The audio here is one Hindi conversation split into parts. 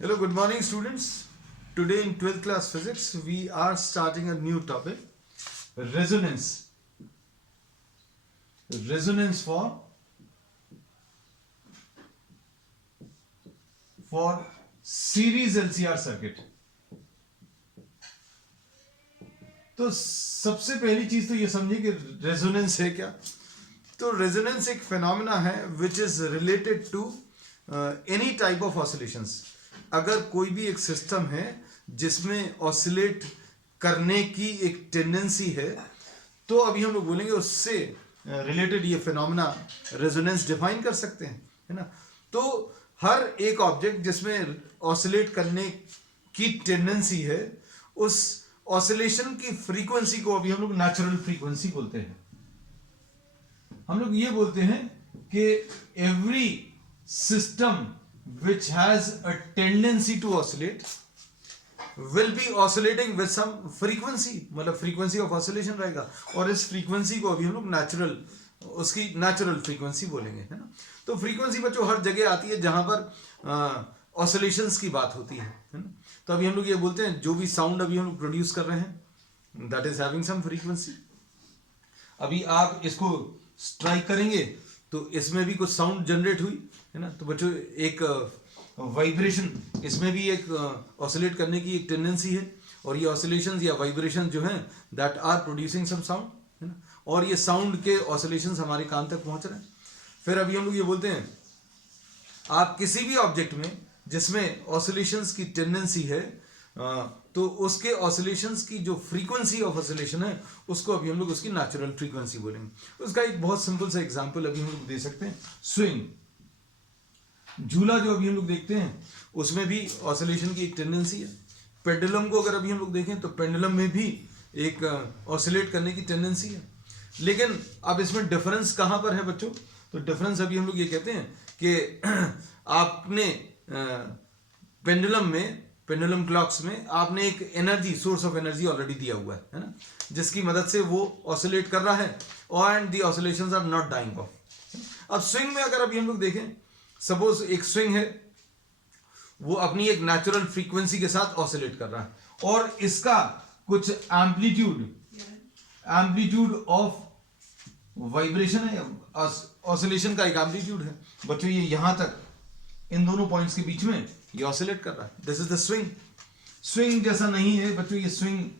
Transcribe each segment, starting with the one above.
Hello, good morning, students. Today in 12th class physics, we are starting a new topic, resonance. Resonance for series LCR circuit. तो सबसे पहली चीज तो ये समझिए कि रेजोनेंस है क्या. तो रेजोनेंस एक फिनोमेना है which is related to any type of oscillations. अगर कोई भी एक सिस्टम है जिसमें ऑसिलेट करने की एक टेंडेंसी है, तो अभी हम लोग बोलेंगे उससे रिलेटेड ये फिनोमेना रेजोनेंस डिफाइन कर सकते हैं, है ना. तो हर एक ऑब्जेक्ट जिसमें ऑसिलेट करने की टेंडेंसी है, उस ऑसिलेशन की फ्रीक्वेंसी को अभी हम लोग नेचुरल फ्रीक्वेंसी बोलते हैं. हम लोग ये बोलते हैं कि every system which has a tendency to oscillate will be oscillating with some frequency. मतलब frequency of oscillation रहेगा, और इस frequency को अभी हम लोग natural, उसकी natural frequency बोलेंगे, है ना. तो frequency बच्चों हर जगह आती है जहां पर oscillations की बात होती है ना. तो अभी हम लोग ये बोलते हैं जो भी साउंड अभी हम लोग प्रोड्यूस कर रहे हैं, that is having some frequency. अभी आप इसको स्ट्राइक करेंगे तो इसमें भी कुछ साउंड जनरेट हुई, है ना. तो बच्चों एक वाइब्रेशन, इसमें भी एक ऑसिलेट करने की एक टेंडेंसी है, और ये ऑसिलेशंस या वाइब्रेशन जो हैं that are producing some sound, है ना. और ये साउंड के ऑसिलेशंस हमारे कान तक पहुंच रहे हैं. फिर अभी हम लोग ये बोलते हैं आप किसी भी ऑब्जेक्ट में जिसमें ऑसिलेशंस की टेंडेंसी है, तो उसके ऑसिलेशंस की जो फ्रीक्वेंसी ऑफ ऑसिलेशन है उसको अभी हम लोग उसकी नेचुरल फ्रीक्वेंसी बोलेंगे. उसका एक बहुत सिंपल सा एग्जांपल अभी हम लोग दे सकते हैं. स्विंग, झूला जो अभी हम लोग देखते हैं उसमें भी ऑसिलेशन की एक टेंडेंसी है. पेंडुलम को अगर अभी हम लोग देखें तो पेंडुलम में भी एक ऑसिलेट करने की टेंडेंसी है. लेकिन अब इसमें डिफरेंस कहां पर है बच्चों? तो डिफरेंस अभी हम लोग ये कहते हैं कि आपने पेंडुलम क्लॉक्स में आपने एक energy, source of energy already दिया हुआ है ना, जिसकी मदद से वो ऑसिलेट कर रहा है, और and the oscillations are not dying off. अब स्विंग में अगर अभी हम लोग देखें, सपोज एक स्विंग है, वो अपनी एक नेचुरल फ्रीक्वेंसी के साथ ऑसिलेट कर रहा है, और इसका कुछ एम्पलीट्यूड ऑफ वाइब्रेशन है, ऑसिलेशन का एक एम्पलीट्यूड है बच्चों. ये यहां तक इन दोनों पॉइंट्स के बीच में ये ऑसिलेट कर रहा है. This is the swing. Swing जैसा नहीं है बच्चों, ये स्विंग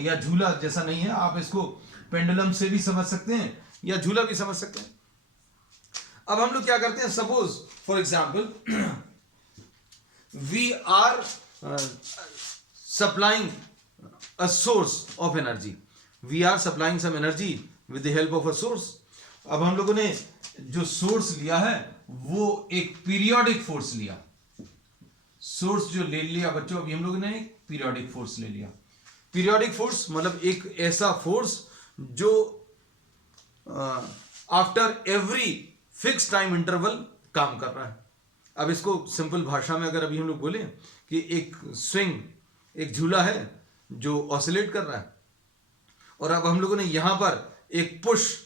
या झूला जैसा नहीं है. आप इसको पेंडुलम से भी समझ सकते हैं या झूला भी समझ सकते हैं. अब हम लोग क्या करते हैं, suppose for example we are supplying a source of energy. We are supplying some energy with the help of a source. अब हम लोगों ने जो सोर्स लिया है वो एक पीरियोडिक फोर्स लिया. सोर्स जो ले लिया बच्चों, अभी हम लोगों ने एक पीरियोडिक फोर्स ले लिया. पीरियोडिक फोर्स मतलब एक ऐसा फोर्स जो after every fix time interval काम कर रहा है. अब इसको सिंपल भाषा में अगर अभी हम लोग बोले कि एक स्विंग, एक झूला है जो ऑसिलेट कर रहा है, और अब हम लोगों ने यहां पर एक पुश,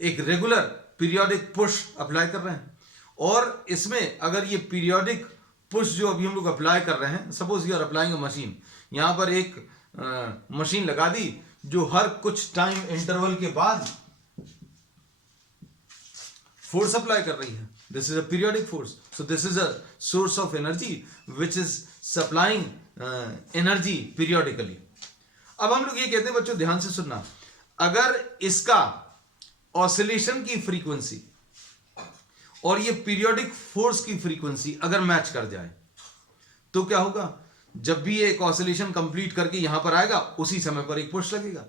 एक रेगुलर पीरियोडिक पुश अप्लाई कर रहे हैं. और इसमें अगर ये पीरियोडिक पुश जो अभी हम लोग अप्लाई कर रहे हैं, suppose you are applying a machine, यहां पर एक मशीन लगा दी जो हर कुछ टाइम इंटरवल के बाद फोर्स अप्लाई कर रही है. This is a periodic force. So this is a source of energy which is supplying energy periodically. अब हम लोग ये कहते हैं बच्चों, ध्यान से सुनना, अगर इसका ऑसिलेशन की फ्रीक्वेंसी और ये पीरियोडिक फोर्स की फ्रीक्वेंसी अगर मैच कर जाए तो क्या होगा? जब भी ये एक ऑसिलेशन कंप्लीट करके यहां पर आएगा उसी समय पर एक पुश लगेगा.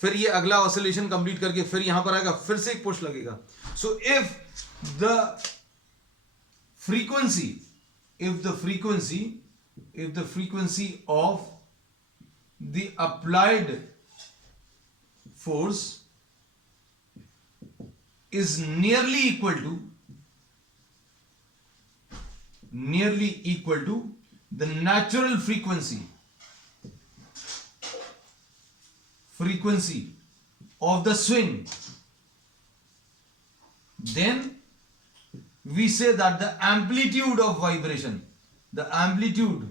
फिर ये अगला ऑसिलेशन कंप्लीट करके फिर यहां पर आएगा, फिर से एक पुश लगेगा. So if the frequency of the applied force is nearly equal to the natural frequency of the swing, then we say that the amplitude of vibration, the amplitude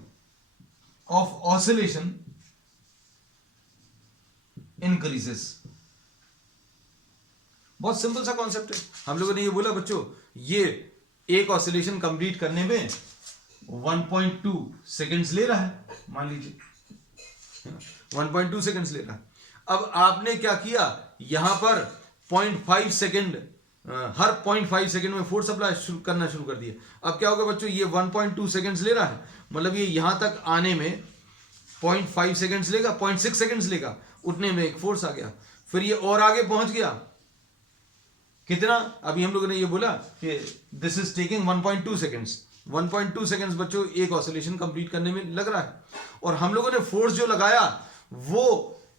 of oscillation increases. बहुत सिंपल सा कॉन्सेप्ट है. हम लोगों ने ये बोला बच्चों, ये एक ऑसिलेशन कंप्लीट करने में 1.2 सेकेंड्स ले रहा है, मान लीजिए 1.2 सेकेंड्स ले रहा है. अब आपने क्या किया, यहां पर 0.5 सेकेंड, हर 0.5 सेकेंड में फोर्स अप्लाई करना शुरू कर दिया. अब क्या होगा बच्चों, ये 1.2 सेकेंड्स ले रहा है, मतलब ये यहां तक आने में 0.5 सेकेंड्स लेगा, 0.6 सेकेंड्स लेगा, उतने में एक फोर्स आ गया. फिर ये और आगे पहुंच गया, कितना, अभी हम लोगों ने ये बोला कि this is taking 1.2 seconds. 1.2 seconds बच्चों एक ऑसिलेशन कंप्लीट करने में लग रहा है. और हम लोगों ने फोर्स जो लगाया वो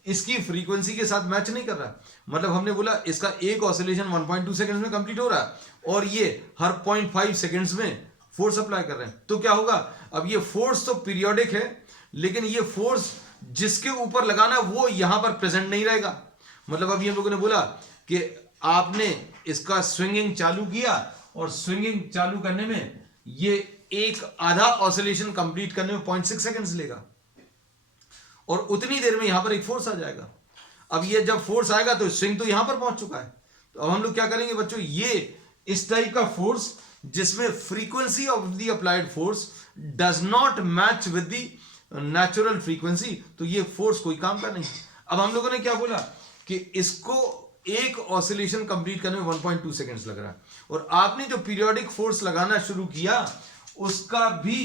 इसकी फ्रीक्वेंसी के साथ मैच नहीं कर रहा. मतलब हमने बोला इसका एक ऑसिलेशन 1.2 सेकेंड्स में कंप्लीट हो रहा है और ये हर 0.5 सेकेंड्स में फोर्स अप्लाई कर रहे हैं. तो क्या होगा, अब ये फोर्स तो पीरियोडिक है, लेकिन ये फोर्स जिसके ऊपर लगाना वो यहां पर प्रेजेंट नहीं रहेगा. मतलब अभी हम लोगों ने बोला कि आपने इसका स्विंगिंग चालू किया और स्विंगिंग चालू करने में ये एक आधा ऑसिलेशन कंप्लीट करने में 0.6 सेकेंड्स लेगा और उतनी देर में यहां पर एक फोर्स आ जाएगा. अब ये जब फोर्स आएगा तो स्विंग तो यहां पर पहुंच चुका है. तो अब हम लोग क्या करेंगे बच्चों, ये इस टाइप का फोर्स जिसमें frequency of the applied force does not match with the natural frequency, तो ये फोर्स कोई काम का नहीं. अब हम लोगों ने क्या बोला कि इसको एक ऑसिलेशन कंप्लीट करने में 1.2 सेकेंड्स लग रहा है और आपने जो पीरियोडिक फोर्स लगाना शुरू किया उसका भी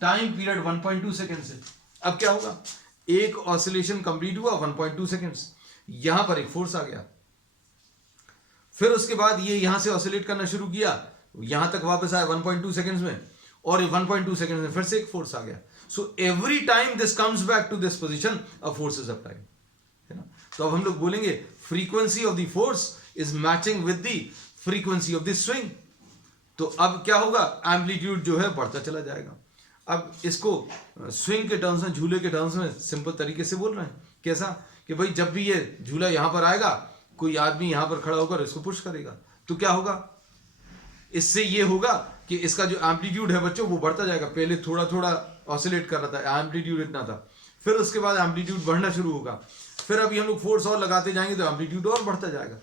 टाइम पीरियड 1.2 सेकेंड्स है. अब क्या होगा, एक ऑसिलेशन कंप्लीट हुआ 1.2 सेकेंड्स, यहां पर एक फोर्स आ गया, फिर उसके बाद ये यहां से ऑसिलेट करना शुरू किया, यहां तक वापस आया 1.2 सेकेंड्स में और 1.2 सेकेंड्स में फिर से एक फोर्स आ गया. So every time this comes back to this position, a force is applied, है ना. तो अब हम लोग बोलेंगे frequency of the force is matching with the frequency of the swing. तो अब क्या होगा, एम्पलीट्यूड जो है बढ़ता चला जाएगा. अब इसको स्विंग के टर्म्स में, झूले के टर्म्स में सिंपल तरीके से बोल रहे हैं. कैसा कि भाई जब भी ये झूला यहां पर आएगा, कोई आदमी यहां पर खड़ा होकर इसको पुश करेगा, तो क्या होगा, इससे ये होगा कि इसका जो एम्पलीट्यूड है बच्चों वो बढ़ता जाएगा. पहले थोड़ा थोड़ा ऑसिलेट कर रहा था, एम्पलीट्यूड इतना था, फिर उसके बाद एम्पलीट्यूड बढ़ना शुरू होगा, फिर अभी हम लोग फोर्स और लगाते जाएंगे तो एम्पलीट्यूड और बढ़ता जाएगा.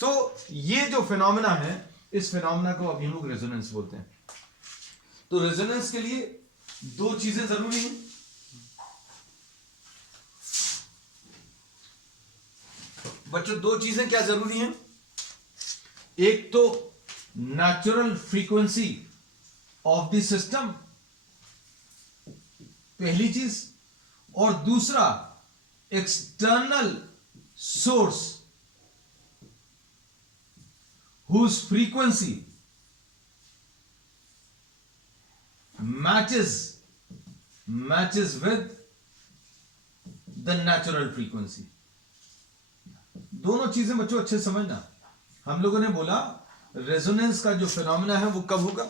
तो ये जो फिनोमेना है, इस फिनोमेना को अभी हम लोग रेजोनेंस बोलते हैं. तो रेजोनेंस के लिए दो चीजें जरूरी हैं. बच्चों दो चीजें क्या जरूरी हैं, एक तो natural frequency of the system, पहली चीज, और दूसरा external source whose frequency matches with the natural frequency. दोनों चीजें बच्चों अच्छे समझना. हम लोगों ने बोला रेजोनेंस का जो फिनोमेना है वो कब होगा,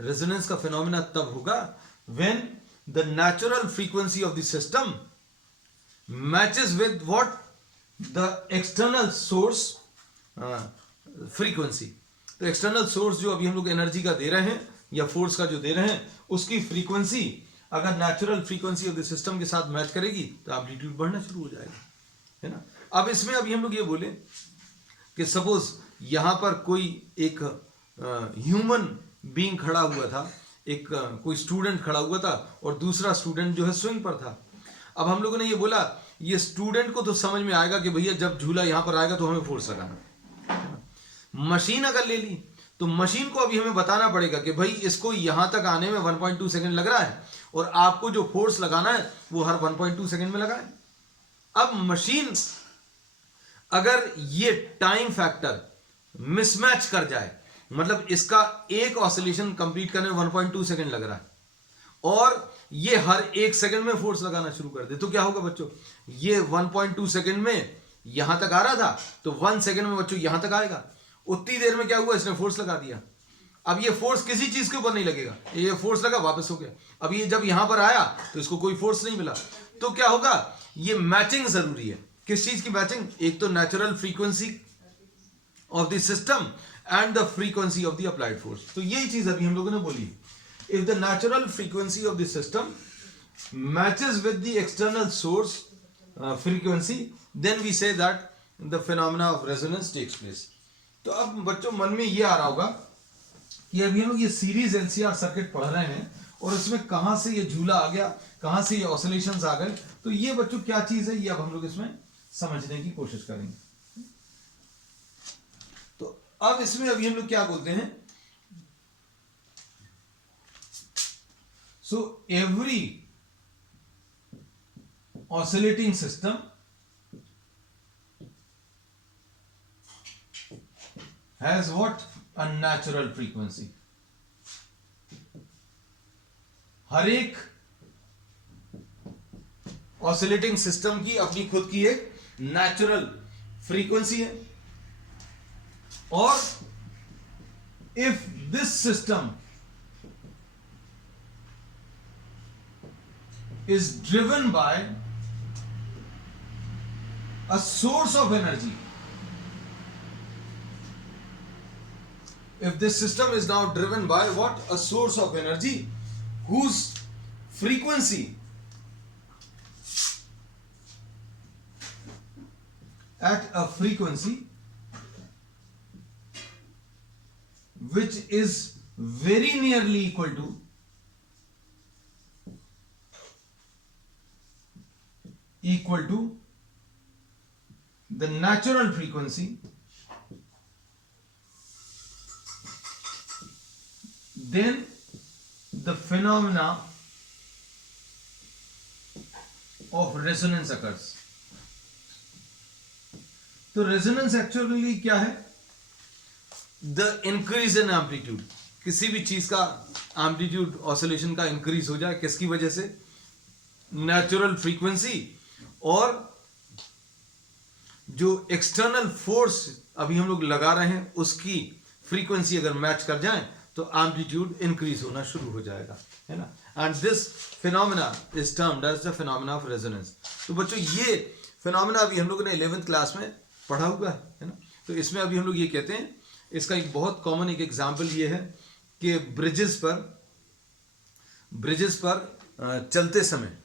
रेजोनेंस का फिनोमेना तब होगा when the natural frequency of the system matches with what, the external source frequency. तो एक्सटर्नल सोर्स जो अभी हम लोग एनर्जी का दे रहे हैं या फोर्स का जो दे रहे हैं, उसकी फ्रीक्वेंसी अगर natural frequency of the system के साथ मैच करेगी तो एम्पलीट्यूड बढ़ना शुरू हो जाएगा, है ना. अब इसमें अभी हम लोग ये बोले कि सपोज यहां पर कोई एक ह्यूमन बीइंग खड़ा हुआ था, एक कोई स्टूडेंट खड़ा हुआ था और दूसरा स्टूडेंट जो है स्विंग पर था. अब हम लोगों ने ये बोला, ये स्टूडेंट को तो समझ में आएगा कि भैया जब झूला यहां पर आएगा तो हमें फोर्स लगाना. मशीन अगर ले ली तो मशीन को अभी हमें बताना पड़ेगा कि भाई इसको यहां तक आने में 1.2 सेकेंड लग रहा है और आपको जो फोर्स लगाना है वो हर 1.2 सेकेंड में लगाए. अब मशीन अगर ये टाइम फैक्टर मिसमैच कर जाए, मतलब इसका एक ऑसिलेशन कंप्लीट करने में 1.2 सेकेंड लग रहा है और ये हर एक सेकंड में फोर्स लगाना शुरू कर दे, तो क्या होगा बच्चों, ये 1.2 सेकंड में यहां तक आ रहा था तो 1 सेकंड में बच्चों यहां तक आएगा. उतनी देर में क्या हुआ, इसने फोर्स लगा दिया. अब ये फोर्स किसी चीज के ऊपर नहीं लगेगा, ये फोर्स लगा वापस हो गया. अब ये जब यहां पर आया तो इसको कोई फोर्स नहीं मिला, तो क्या होगा, ये मैचिंग जरूरी है. किस चीज की मैचिंग, एक तो natural frequency of the system and the frequency of the applied force. तो यही चीज अभी हम लोगों ने बोली. If the natural frequency of the system matches with the external source frequency, then we say that the phenomena of resonance takes place. तो अब बच्चों मन में ये आ रहा होगा कि अभी हम लोग ये सीरीज एलसीआर सर्किट पढ़ रहे हैं और इसमें कहां से ये झूला आ गया, कहां से ये ऑसिलेशंस आ गए. तो ये बच्चों क्या चीज है, ये अब हम लोग इसमें समझने की कोशिश करेंगे. तो अब इसमें अभी हम लोग क्या बोलते हैं, so every oscillating system has what, a natural frequency. हर एक ऑसिलेटिंग सिस्टम की अपनी खुद की एक नेचुरल फ्रीक्वेंसी है. और if this system is driven by a source of energy, if this system is now driven by what, a source of energy whose frequency at a frequency which is very nearly equal to the natural frequency, then the phenomena of resonance occurs. तो रेजोनेंस एक्चुअली क्या है, द इंक्रीज इन एम्पलीट्यूड. किसी भी चीज का एम्पलीट्यूड ऑसिलेशन का इंक्रीज हो जाए, किसकी वजह से, नेचुरल फ्रीक्वेंसी और जो एक्सटर्नल फोर्स अभी हम लोग लगा रहे हैं उसकी फ्रीक्वेंसी अगर मैच कर जाए तो एम्पलीट्यूड इंक्रीज होना शुरू हो जाएगा, है ना. And this phenomena is termed as the phenomena of resonance. तो बच्चों ये फिनोमेना अभी हम लोगों ने 11th क्लास में पढ़ा हुआ है ना. तो इसमें अभी हम लोग ये कहते हैं, इसका एक बहुत कॉमन एक एग्जांपल ये है कि ब्रिजेस पर चलते समय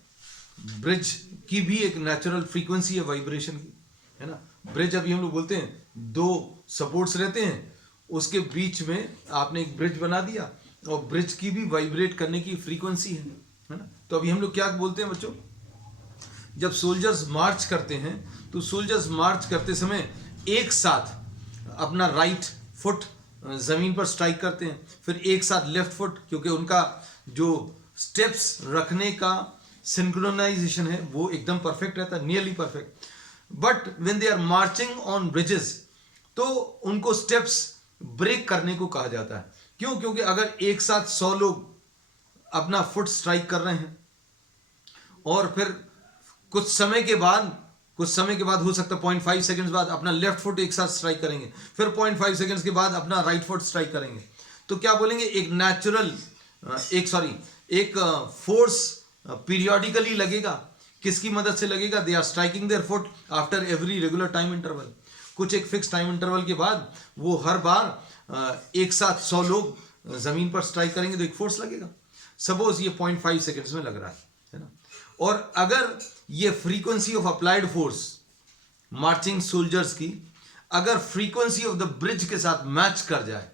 ब्रिज की भी एक नेचुरल फ्रीक्वेंसी है वाइब्रेशन की, है ना. ब्रिज अभी हम लोग बोलते हैं 2 सपोर्ट्स रहते हैं, उसके बीच में आपने एक ब्रिज बना दिया और ब्रिज की भी वाइब्रेट करने की फ्रीक्वेंसी है ना. तो अभी हम लोग क्या बोलते हैं बच्चों, जब सोल्जर्स मार्च करते हैं तो सोल्जर्स मार्च करते समय एक साथ अपना राइट फुट जमीन पर स्ट्राइक करते हैं, फिर एक साथ लेफ्ट फुट, क्योंकि उनका जो स्टेप्स रखने का सिंक्रोनाइजेशन है वो एकदम परफेक्ट रहता है, nearly perfect. But when they are marching on bridges तो उनको स्टेप्स ब्रेक करने को कहा जाता है. क्यों? क्योंकि अगर एक साथ 100 लोग अपना फुट स्ट्राइक कर रहे हैं और फिर कुछ समय के बाद हो सकता है 0.5 सेकंड्स बाद अपना लेफ्ट फुट एक साथ स्ट्राइक करेंगे, फिर 0.5 सेकंड्स के बाद अपना राइट फुट स्ट्राइक करेंगे, तो क्या बोलेंगे, एक फोर्स पीरियोडिकली लगेगा. किसकी मदद से लगेगा, they are striking their foot after every regular time interval. कुछ एक फिक्स टाइम इंटरवल के बाद वो हर बार एक साथ 100 लोग जमीन पर स्ट्राइक करेंगे तो एक फोर्स लगेगा. सपोज ये 0.5 सेकंड्स में लग रहा है ना. और अगर ये frequency of applied force marching soldiers की अगर फ्रीक्वेंसी ऑफ द ब्रिज के साथ मैच कर जाए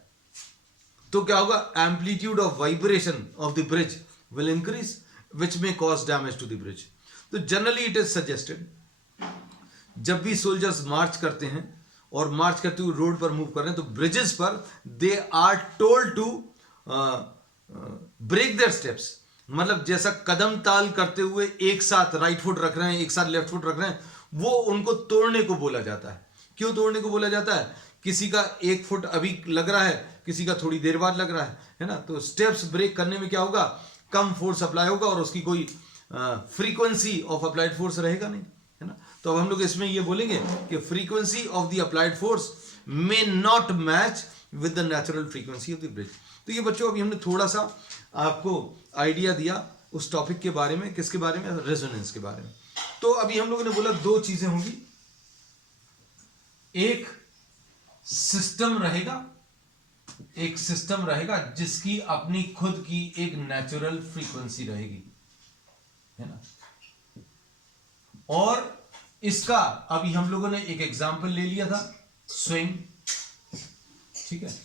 तो क्या होगा, amplitude of vibration of the bridge will increase which may cause damage to the bridge. तो जनरली इट इज सजेस्टेड, जब भी सोल्जर्स मार्च करते हैं और मार्च करते हुए रोड पर मूव कर रहे हैं तो ब्रिजेस पर they are told to break their steps. मतलब जैसा कदम ताल करते हुए एक साथ राइट फुट रख रहे हैं, एक साथ लेफ्ट फुट रख रहे हैं, वो उनको तोड़ने को बोला जाता है. क्यों तोड़ने को बोला जाता है, किसी का एक फुट अभी लग रहा है, किसी का थोड़ी देर बाद लग रहा है ना. तो स्टेप्स ब्रेक करने में क्या होगा, कम फोर्स अप्लाई होगा और उसकी कोई फ्रीक्वेंसी ऑफ अप्लाइड फोर्स रहेगा नहीं, है ना. तो अब हम लोग इसमें ये बोलेंगे कि frequency of the applied force may not match with the natural frequency of the bridge. तो ये बच्चों अभी हमने थोड़ा सा आपको आइडिया दिया उस टॉपिक के बारे में. किसके बारे में, रेजोनेंस के बारे में. तो अभी हम लोगों ने बोला 2 चीजें होंगी, एक सिस्टम रहेगा एक सिस्टम रहेगा जिसकी अपनी खुद की एक नेचुरल फ्रीक्वेंसी रहेगी, है ना। और इसका अभी हम लोगों ने एक एग्जांपल ले लिया था, स्विंग, ठीक है।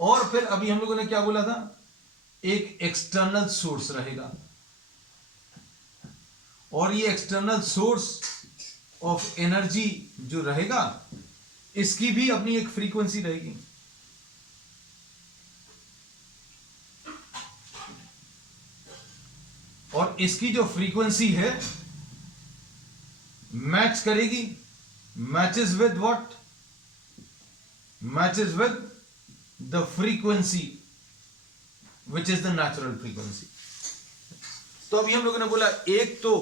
और फिर अभी हम लोगों ने क्या बोला था, एक एक्सटर्नल सोर्स रहेगा, और ये एक्सटर्नल सोर्स ऑफ एनर्जी जो रहेगा इसकी भी अपनी एक फ्रीक्वेंसी रहेगी। और इसकी जो फ्रीक्वेंसी है मैच करेगी, matches with what, matches with the frequency which is the natural frequency. तो अभी हम लोगों ने बोला एक तो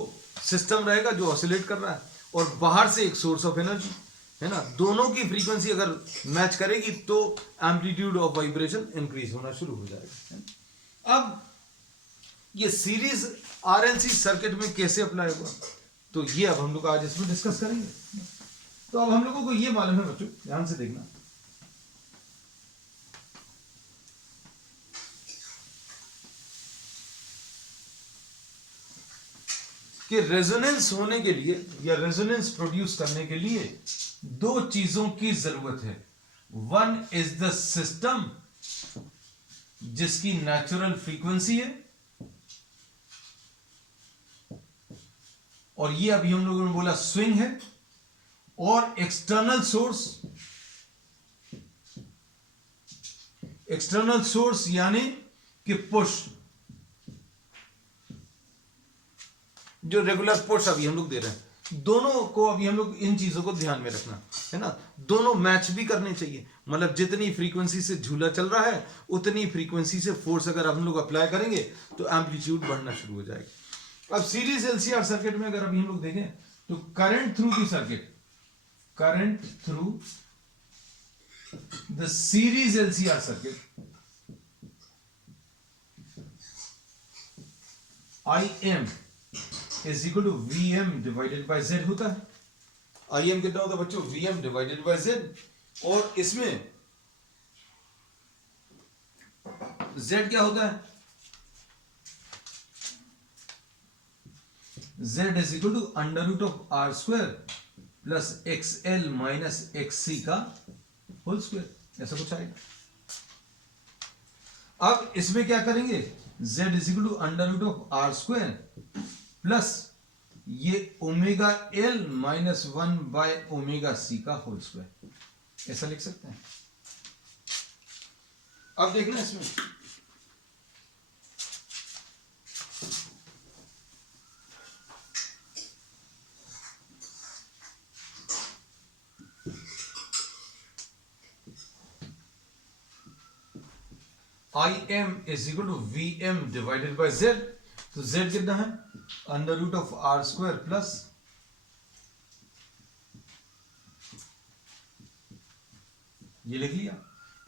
सिस्टम रहेगा जो ऑसिलेट कर रहा है और बाहर से एक सोर्स ऑफ एनर्जी, है ना। दोनों की फ्रीक्वेंसी अगर मैच करेगी तो एम्पलीट्यूड ऑफ वाइब्रेशन इंक्रीज होना शुरू हो जाएगा। अब ये सीरीज आरएलसी सर्किट में कैसे अप्लाई होगा, तो ये अब हम लोग आज इसमें डिस्कस करेंगे। तो अब हम लोगों को ये मालूम है बच्चों, ध्यान से देखना, कि रेजोनेंस होने के लिए या रेजोनेंस प्रोड्यूस करने के लिए दो चीजों की जरूरत है। वन इज द सिस्टम जिसकी नेचुरल फ्रीक्वेंसी है, और ये अभी हम लोगों ने बोला स्विंग है, और एक्सटर्नल सोर्स यानी कि पुश, जो रेगुलर पुश अभी हम लोग दे रहे हैं। दोनों को अभी हम लोग इन चीजों को ध्यान में रखना है ना, दोनों मैच भी करने चाहिए। मतलब जितनी फ्रीक्वेंसी से झूला चल रहा है उतनी फ्रीक्वेंसी से फोर्स अगर हम लोग अप्लाई करेंगे तो एम्पलीट्यूड बढ़ना शुरू हो जाएगा। अब सीरीज एलसीआर सर्किट में अगर अभी हम लोग देखें तो current through the circuit, current through the series LCR circuit, I M is equal to V M divided by Z होता है। आई एम कितना होता है बच्चों, V M divided by Z, और इसमें जेड क्या होता है, Z is equal to under root of R square plus X L minus X C का होल स्क्वायर, ऐसा कुछ आएगा। अब इसमें क्या करेंगे, z is equal to under root of R square plus ये omega L minus 1 by omega C का होल स्क्वायर, ऐसा लिख सकते हैं। अब देखना इसमें I M is equal to V M divided by Z, तो जेड कितना है, under root of R square plus ये लिख लिया।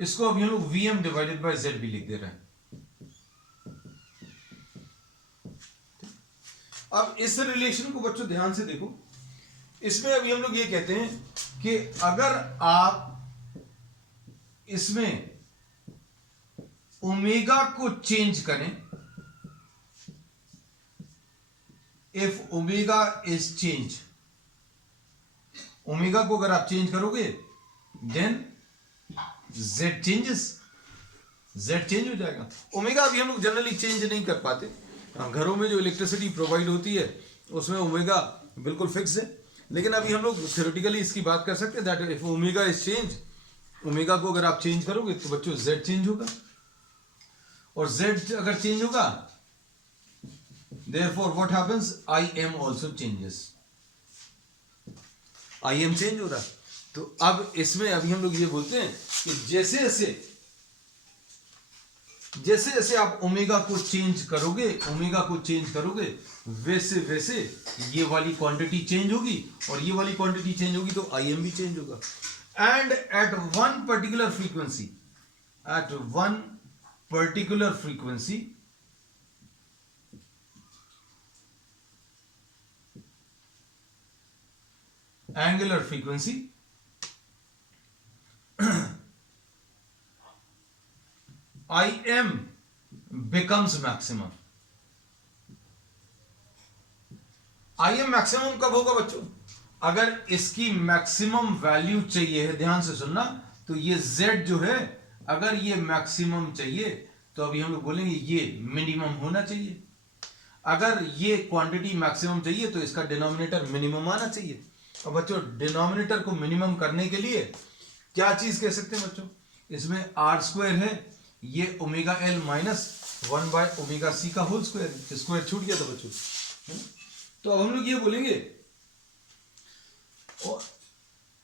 इसको अब हम लोग V M divided by Z भी लिख दे रहे हैं। अब इस रिलेशन को बच्चों ध्यान से देखो, इसमें अभी हम लोग ये कहते हैं कि अगर आप इसमें ओमेगा को चेंज करें, if omega is change, omega को अगर आप चेंज करोगे then Z changes, Z change हो जाएगा। ओमेगा अभी हम लोग जनरली चेंज नहीं कर पाते, घरों में जो इलेक्ट्रिसिटी प्रोवाइड होती है उसमें ओमेगा बिल्कुल फिक्स है, लेकिन अभी हम लोग थ्योरेटिकली इसकी बात कर सकते हैं that if omega is change, omega को अगर आप चेंज करोगे तो बच्चों जेड चेंज होगा, और z अगर चेंज होगा therefore what happens, im also changes, im change हो रहा है। तो अब इसमें अभी हम लोग ये बोलते हैं कि जैसे जैसे आप ओमेगा को चेंज करोगे वैसे वैसे ये वाली क्वांटिटी चेंज होगी, और ये वाली क्वांटिटी चेंज होगी तो im भी चेंज होगा। And at one particular frequency, at one particular frequency, angular frequency, IM becomes maximum. IM maximum कब होगा बच्चों? अगर इसकी मैक्सिमम वैल्यू चाहिए है, ध्यान से सुनना, तो ये Z जो है, अगर ये मैक्सिमम चाहिए तो अभी हम लोग बोलेंगे ये मिनिमम होना चाहिए। अगर ये क्वांटिटी मैक्सिमम चाहिए तो इसका डिनोमिनेटर मिनिमम आना चाहिए। और बच्चों डिनोमिनेटर को मिनिमम करने के लिए क्या चीज कह सकते हैं बच्चों? इसमें आर स्क्वायर है, ये ओमेगा एल माइनस 1/ओमेगा c का होल स्क्वायर है। स्क्वायर छूट गया था बच्चों, तो अब हम लोग ये बोलेंगे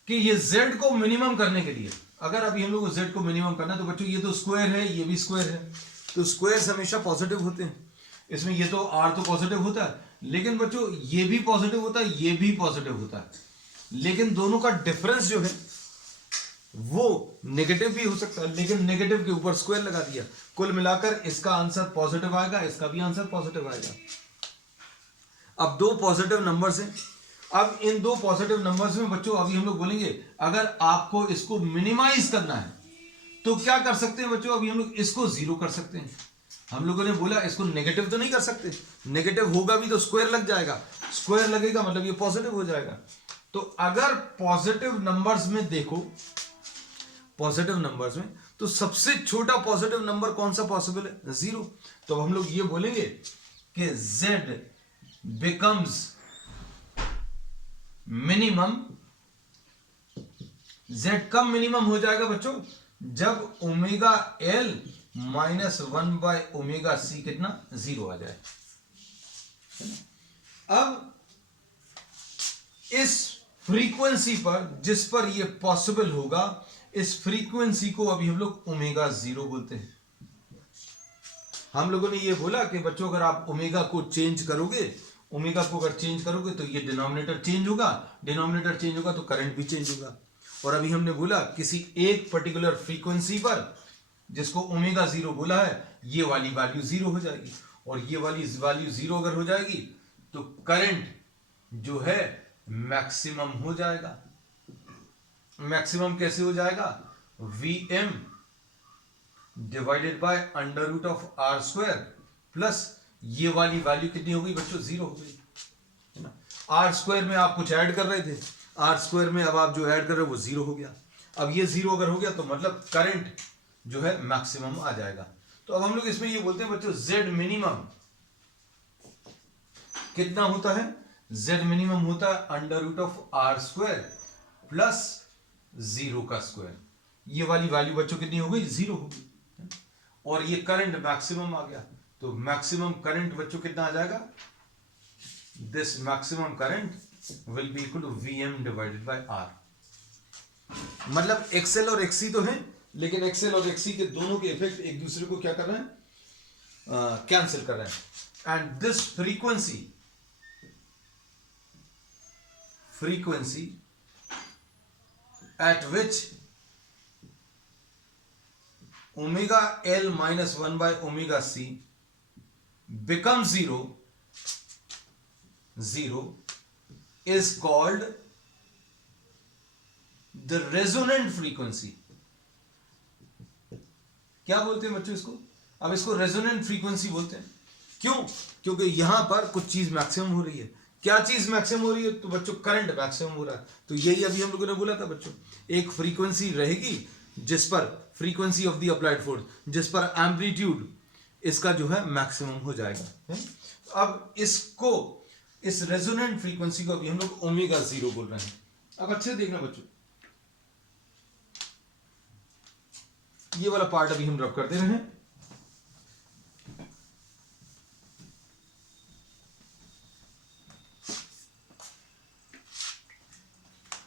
कि ये z को मिनिमम करने के लिए, अगर अभी हम लोग को z को मिनिमम करना है तो बच्चों ये तो स्क्वायर है, ये भी स्क्वायर है, तो स्क्वायर्स हमेशा पॉजिटिव होते हैं। इसमें ये तो r तो पॉजिटिव होता है, लेकिन बच्चों ये भी पॉजिटिव होता है, ये भी पॉजिटिव होता है, लेकिन दोनों का डिफरेंस जो है वो नेगेटिव भी हो सकता है, लेकिन नेगेटिव के ऊपर स्क्वायर लगा दिया। कुल मिलाकर इसका आंसर पॉजिटिव आएगा, इसका भी आंसर पॉजिटिव आएगा। अब दो पॉजिटिव नंबर्स हैं। अब इन दो पॉजिटिव नंबर्स में बच्चों अभी हम लोग बोलेंगे अगर आपको इसको मिनिमाइज करना है तो क्या कर सकते हैं बच्चों? अभी हम लोग इसको जीरो कर सकते हैं। हम लोगों ने बोला इसको नेगेटिव तो नहीं कर सकते, नेगेटिव होगा भी तो स्क्वायर लग जाएगा, स्क्वायर लगेगा मतलब ये पॉजिटिव हो जाएगा। तो अगर पॉजिटिव नंबर्स में देखो, पॉजिटिव नंबर्स में तो सबसे छोटा पॉजिटिव नंबर कौन सा पॉसिबल है? 0। तो हम लोग ये बोलेंगे कि z becomes मिनिमम। z कब मिनिमम हो जाएगा बच्चों? जब ओमेगा एल माइनस 1/ओमेगा c कितना? 0 आ जाए। अब इस फ्रीक्वेंसी पर जिस पर यह पॉसिबल होगा, इस फ्रीक्वेंसी को अभी हम लोग ओमेगा 0 बोलते हैं। हम लोगों ने ये बोला कि बच्चों अगर आप ओमेगा को चेंज करोगे, ओमेगा को अगर चेंज करोगे तो ये डिनोमिनेटर चेंज होगा, डिनोमिनेटर चेंज होगा तो करंट भी चेंज होगा। और अभी हमने बोला किसी एक पर्टिकुलर फ्रीक्वेंसी पर जिसको ओमेगा 0 बोला है, ये वाली वैल्यू 0 हो जाएगी, और ये वाली वैल्यू 0 अगर हो जाएगी तो करंट जो है मैक्सिमम हो जाएगा। मैक्सिमम कैसे हो जाएगा? Vm divided by under root of R square plus ये वाली वैल्यू कितनी हो गई बच्चों? 0 हो गई, है ना। आर स्क्वायर में आप कुछ ऐड कर रहे थे, आर स्क्वायर में अब आप जो ऐड कर रहे हो वो 0 हो गया। अब ये 0 अगर हो गया तो मतलब करंट जो है मैक्सिमम आ जाएगा। तो अब हम लोग इसमें ये बोलते हैं बच्चों z मिनिमम कितना होता है? z मिनिमम होता है under root of R square plus 0 का स्क्वायर। ये वाली वैल्यू बच्चों कितनी हो गई? 0 हो गई, और ये करंट मैक्सिमम आ गया। तो मैक्सिमम करंट बच्चों कितना आ जाएगा? This maximum current will be equal to Vm divided by R। मतलब XL और XC तो है, लेकिन XL और XC के दोनों के इफेक्ट एक दूसरे को क्या कर रहे हैं? कैंसिल कर रहे हैं। And this frequency at which omega L minus 1/omega c becomes 0 is called the resonant frequency। क्या बोलते हैं बच्चों इसको? अब इसको रेजोनेंट फ्रीक्वेंसी बोलते हैं। क्यों? क्योंकि यहां पर कुछ चीज मैक्सिमम हो रही है। क्या चीज मैक्सिमम हो रही है? तो बच्चों करंट मैक्सिमम हो रहा है। तो यही अभी हम लोगों ने बोला था बच्चों, एक फ्रीक्वेंसी रहेगी जिस पर frequency of the applied force, जिस पर एम्पलीट्यूड इसका जो है मैक्सिमम हो जाएगा, है? अब इसको, इस रेजोनेंट फ्रीक्वेंसी को अभी हम लोग ओमेगा 0 बोल रहे हैं। अब अच्छे से देखना बच्चों, ये वाला पार्ट अभी हम रब करते रहे।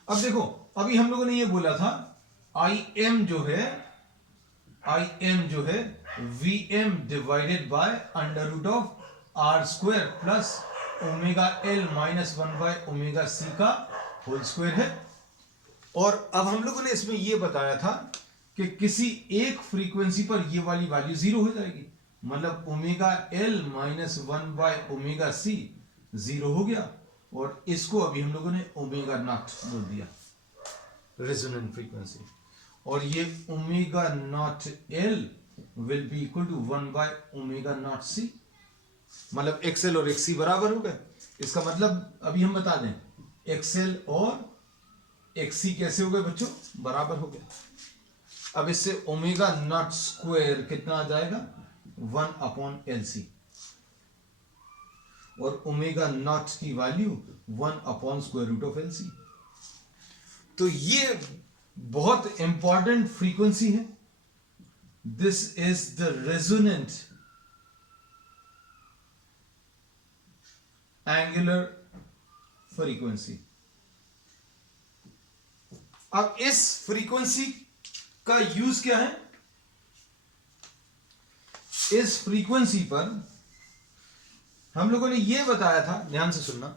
अब देखो, अभी हम लोगों ने ये बोला था Im जो है Vm divided by under root of R square plus omega L minus 1/ओमेगा c का होल स्क्वायर है। और अब हम लोगों ने इसमें ये बताया था कि किसी एक फ्रीक्वेंसी पर ये वाली वैल्यू 0 हो जाएगी, मतलब ओमेगा एल माइनस 1/ओमेगा c 0 हो गया, और इसको अभी हम लोगों ने ओमेगा नॉट बोल दिया, रेजोनेंट फ्रीक्वेंसी। और ये omega naught L will be equal to 1/ω0c, मतलब एक्सएल और एक्सी बराबर हो गए। इसका मतलब अभी हम बता दें, एक्सएल और एक्सी कैसे हो गए बच्चों, बराबर हो गए। अब इससे ω0² कितना आ जाएगा, 1/LC, और ω0 की वैल्यू 1/√LC। तो ये बहुत इंपॉर्टेंट फ्रीक्वेंसी है। This is the resonant angular frequency. अब इस फ्रीक्वेंसी का यूज क्या है, इस फ्रीक्वेंसी पर हम लोगों ने यह बताया था, ध्यान से सुनना,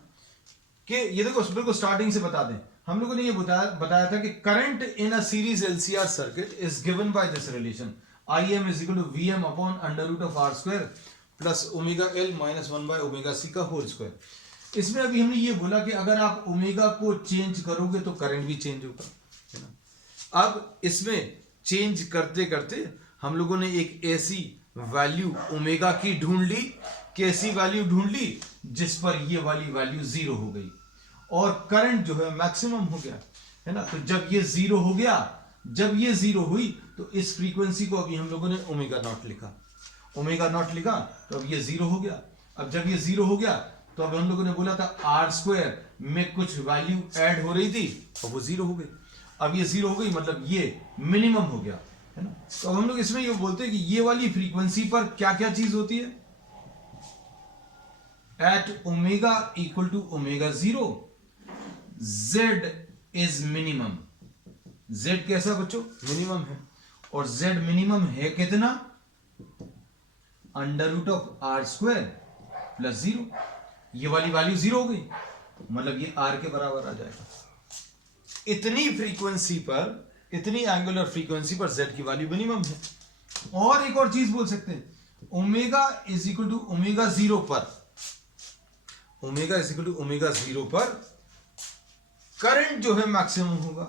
कि ये देखो बिल्कुल स्टार्टिंग से बता दें, हम लोगों ने ये बताया था कि current in a series LCR circuit is given by this relation, Im is equal to Vm upon √R² plus omega L minus 1/ω/c का होल स्क्वायर। इसमें अभी हमने ये बोला कि अगर आप ओमेगा को चेंज करोगे तो करंट भी चेंज होगा, है ना। अब इसमें चेंज करते करते हम लोगों ने एक ऐसी वैल्यू ओमेगा की ढूंढ ली, कैसी वैल्यू ढूंढ ली, जिस पर ये वाली वैल्यू 0 हो गई और करंट जो है मैक्सिमम हो गया, है ना। तो जब ये 0 हो गया, जब ये 0 हुई तो इस फ्रीक्वेंसी को अभी हम लोगों ने ω0 लिखा, ω0 लिखा तो अब ये 0 हो गया। अब जब ये 0 हो गया तो अब हम लोगों ने बोला था R² में कुछ वैल्यू ऐड हो रही थी और वो 0 हो गई। अब ये 0 हो गई मतलब ये मिनिमम हो गया, है ना। तो अब हम लोग इसमें ये बोलते हैं कि ये वाली फ्रीक्वेंसी पर क्या क्या चीज होती है, at omega equal to ω0 Z is minimum. Z कैसा बच्चों, मिनिमम है, और Z मिनिमम है कितना, √R² प्लस 0। ये वाली वैल्यू 0 हो गई मतलब ये R के बराबर आ जाएगा। इतनी फ्रीक्वेंसी पर, इतनी एंगुलर फ्रीक्वेंसी पर Z की वैल्यू मिनिमम है। और एक और चीज बोल सकते हैं, ओमेगा इज इक्वल टू ω0 पर, ओमेगा इज इक्वल टू ω0 पर करंट जो है मैक्सिमम होगा।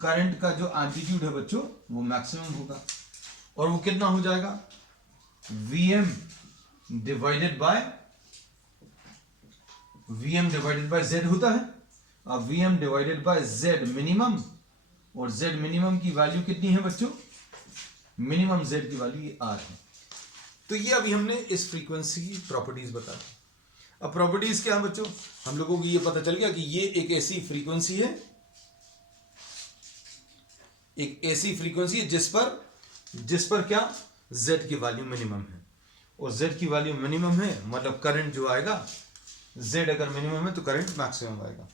करंट का जो एम्पलीट्यूड है बच्चों वो मैक्सिमम होगा, और वो कितना हो जाएगा, Vm डिवाइडेड बाय Z होता है। अब Vm divided bye Z minimum, और Z मिनिमम की वैल्यू कितनी है बच्चों, मिनिमम Z की वैल्यू ये R है। तो ये अभी हमने इस फ्रीक्वेंसी की प्रॉपर्टीज बता दी। अब प्रॉपर्टीज क्या है बच्चों, हम लोगों को ये पता चल गया कि ये एक ऐसी फ्रीक्वेंसी है, एक ऐसी फ्रीक्वेंसी है जिस पर क्या, Z की वैल्यू मिनिमम है, और Z की वैल्यू मिनिमम है मतलब करंट जो आएगा, Z अगर मिनिमम है तो करंट मैक्सिमम आएगा।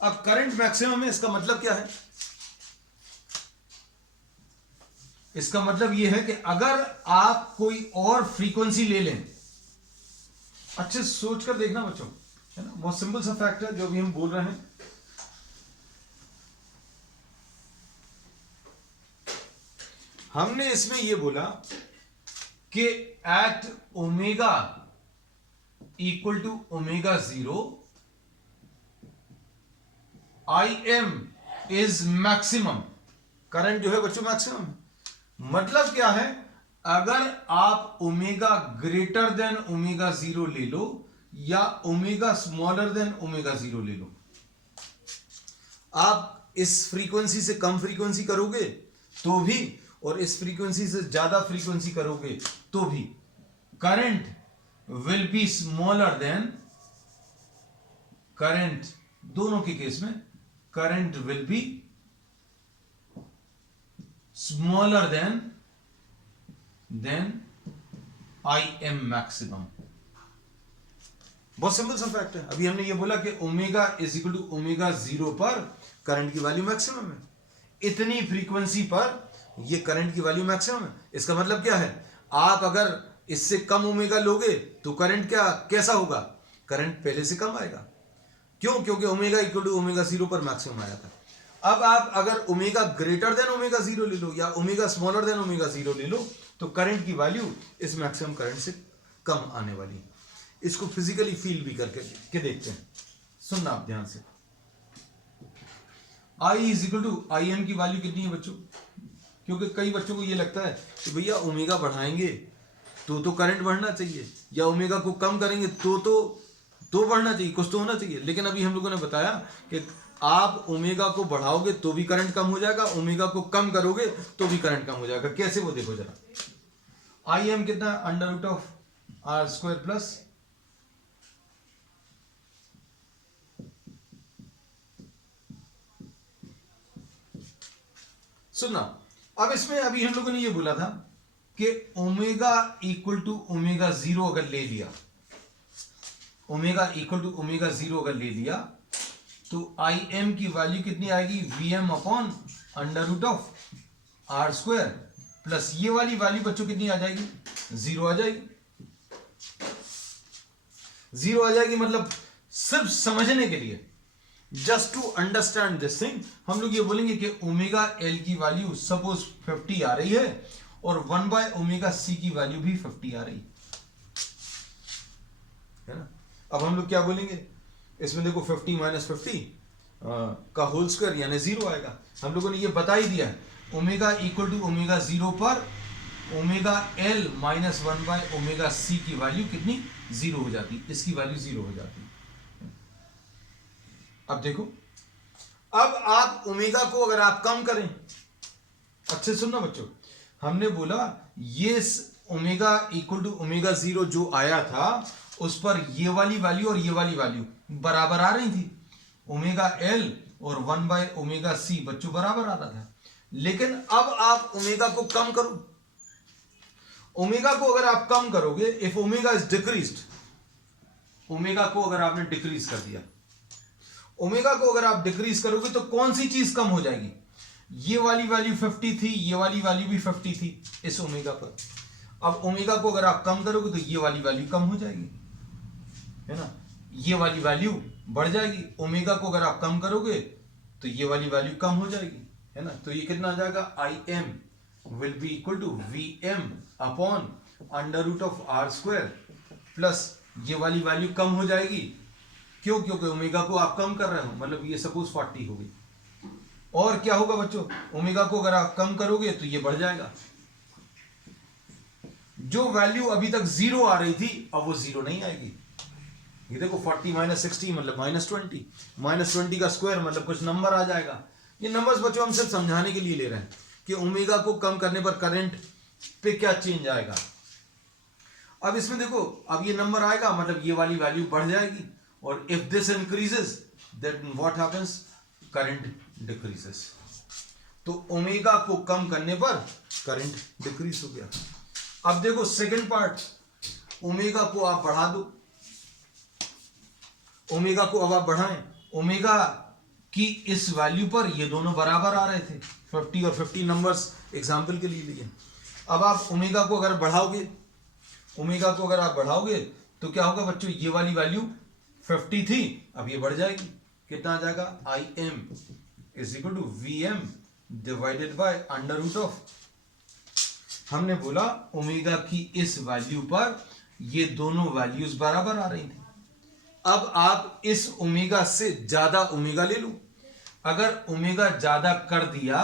अब करंट मैक्सिमम है, इसका मतलब क्या है, इसका मतलब यह है कि अगर आप कोई और फ्रीक्वेंसी ले लें, अच्छे सोचकर देखना बच्चों, है ना, बहुत सिंपल सा फैक्ट है जो अभी हम बोल रहे हैं। हमने इसमें यह बोला कि at omega equal to ω0 Im is maximum, current जो है बच्चों मैक्सिमम है। मतलब क्या है, अगर आप ओमेगा ग्रेटर देन ω0 ले लो या ओमेगा स्मॉलर देन ω0 ले लो, आप इस फ्रीक्वेंसी से कम फ्रीक्वेंसी करोगे तो भी और इस फ्रीक्वेंसी से ज्यादा फ्रीक्वेंसी करोगे तो भी current will be smaller than, current दोनों के केस में current will be smaller than Im maximum. बहुत सिंपल सा फैक्ट है। अभी हमने ये बोला कि ओमेगा इज इक्वल टू ω0 पर करंट की वैल्यू मैक्सिमम है, इतनी फ्रीक्वेंसी पर ये करंट की वैल्यू मैक्सिमम है। इसका मतलब क्या है, आप अगर इससे कम ओमेगा लोगे तो करंट कैसा होगा, करंट पहले से कम आएगा। क्यों, क्योंकि ओमेगा इक्वल टू ω0 पर मैक्सिमम आया था। अब आप अगर ओमेगा ग्रेटर देन ω0 ले लो या ओमेगा स्मॉलर देन ω0 ले लो तो करंट की वैल्यू इस मैक्सिमम करंट से कम आने वाली है। इसको फिजिकली फील भी करके देखते हैं, सुनना आप ध्यान से। I is equal to Im की वैल्यू कितनी है बच्चों, क्योंकि कई बच्चों को ये लगता है कि भैया ओमेगा बढ़ाएंगे तो करंट बढ़ना चाहिए, या ओमेगा को कम करेंगे तो बढ़ना चाहिए, कुछ तो होना चाहिए। लेकिन अभी हम लोगों ने बताया कि आप ओमेगा को बढ़ाओगे तो भी करंट कम हो जाएगा, ओमेगा को कम करोगे तो भी करंट कम हो जाएगा। कैसे, वो देखो जरा। आई एम कितना, under root of R square plus सुनना। अब इसमें अभी हम लोगों ने ये बोला था कि omega equal to omega zero अगर ले लिया, omega equal to omega zero अगर ले लिया तो आई एम की वैल्यू कितनी आएगी, V M upon under root of R square plus ये वाली वैल्यू बच्चों कितनी आ जाएगी, जीरो आ जाएगी। जीरो आ जाएगी मतलब सिर्फ समझने के लिए, just to understand this thing, हम लोग ये बोलेंगे कि ओमेगा एल की वैल्यू सपोज 50 आ रही है और 1 बाय ओमेगा सी की वैल्यू भी 50 आ रही है ना। अब हम लोग क्या बोलेंगे इसमें, देखो 50 माइनस 50 का होल स्क्वायर यानी जीरो आएगा। हम लोगों ने ये बता ही दिया है, omega equal to omega zero पर omega L minus 1 by omega C की वैल्यू कितनी, जीरो हो जाती, इसकी वैल्यू जीरो हो जाती। अब देखो, अब आप ओमेगा को अगर आप कम करें, अच्छे सुनना बच्चों, हमने बोला ये omega equal to omega zero जो आया था उस पर ये वाली वैल्यू और ये वाली वैल्यू बराबर आ रही थी, ओमेगा एल और 1 बाय ओमेगा सी बच्चों बराबर आ रहा था। लेकिन अब आप ओमेगा को कम करो, ओमेगा को अगर आप कम करोगे, if omega is decreased, omega को अगर आपने डिक्रीज कर दिया, ओमेगा को अगर आप डिक्रीज करोगे तो कौन सी चीज कम हो जाएगी, ये वाली वैल्यू 50 थी, ये वाली वैल्यू भी 50 थी इस ओमेगा पर। अब ओमेगा को अगर आप कम करोगे तो ये वाली वैल्यू कम हो जाएगी, है ना, ये वाली वैल्यू बढ़ जाएगी। ओमेगा को अगर आप कम करोगे तो ये वाली वैल्यू कम हो जाएगी, है ना। तो ये कितना आ जाएगा, I M will be equal to V M upon under root of R square plus ये वाली वैल्यू कम हो जाएगी, क्यों, क्योंकि ओमेगा को आप कम कर रहे हो, मतलब ये सपोज 40 हो गई। और क्या होगा बच्चों, ओमेगा को अगर आप कम करोगे तो ये बढ़ जाएगा, जो वैल्यू अभी तक जीरो आ रही थी अब वो जीरो नहीं आएगी। ये देखो 40 माइनस 60 मतलब माइनस 20, माइनस 20 का स्क्वायर मतलब कुछ नंबर आ जाएगा। ये नंबर्स बच्चों हम सिर्फ समझाने के लिए ले रहे हैं कि ओमेगा को कम करने पर करंट पे क्या चेंज आएगा। अब इसमें देखो, अब ये नंबर आएगा मतलब ये वाली वैल्यू बढ़ जाएगी, और if this increases then what happens, current decreases. तो ओमेगा को कम करने पर करंट डिक्रीज हो गया। अब देखो सेकंड पार्ट, ओमेगा को आप बढ़ा दो, ओमेगा को अब आप बढ़ाएं, ओमेगा की इस वैल्यू पर ये दोनों बराबर आ रहे थे, 50 और 50 नंबर्स एग्जांपल के लिए लिए। अब आप ओमेगा को अगर बढ़ाओगे, ओमेगा को अगर आप बढ़ाओगे तो क्या होगा बच्चों, ये वाली वैल्यू 50 थी अब ये बढ़ जाएगी, कितना आ जाएगा, I M is equal to V M divided by under root of, हमने बोला ओमेगा की इस वैल्यू पर ये दोनों वैल्यूज बराबर आ रही थी। अब आप इस ओमेगा से ज्यादा ओमेगा ले लो, अगर ओमेगा ज्यादा कर दिया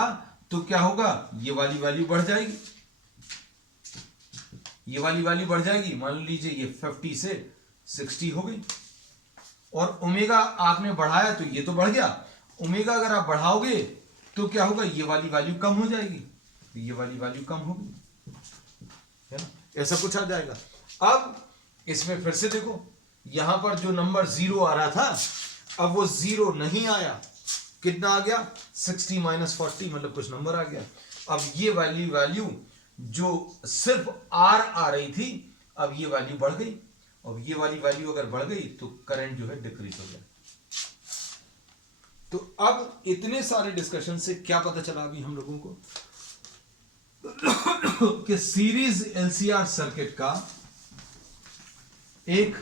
तो क्या होगा, ये वाली वैल्यू बढ़ जाएगी, ये वाली वैल्यू बढ़ जाएगी, मान लीजिए ये 50 से 60 हो गई, और ओमेगा आपने बढ़ाया तो ये तो बढ़ गया, ओमेगा अगर आप बढ़ाओगे तो क्या होगा, ये वाली वैल्यू कम हो जाएगी, तो ये वाली वैल्यू कम होगी, है ना, ऐसा कुछ आ जाएगा। अब इसमें फिर से देखो, यहां पर जो नंबर जीरो आ रहा था अब वो जीरो नहीं आया, कितना आ गया, 60 माइनस 40 मतलब कुछ नंबर आ गया। अब ये वैल्यू जो सिर्फ आर आ रही थी अब ये वैल्यू बढ़ गई, अब ये वाली वैल्यू अगर बढ़ गई तो करंट जो है डिक्रीज हो गया। तो अब इतने सारे डिस्कशन से क्या पता चला अभी हम लोगों को कि सीरीज एलसीआर सर्किट का एक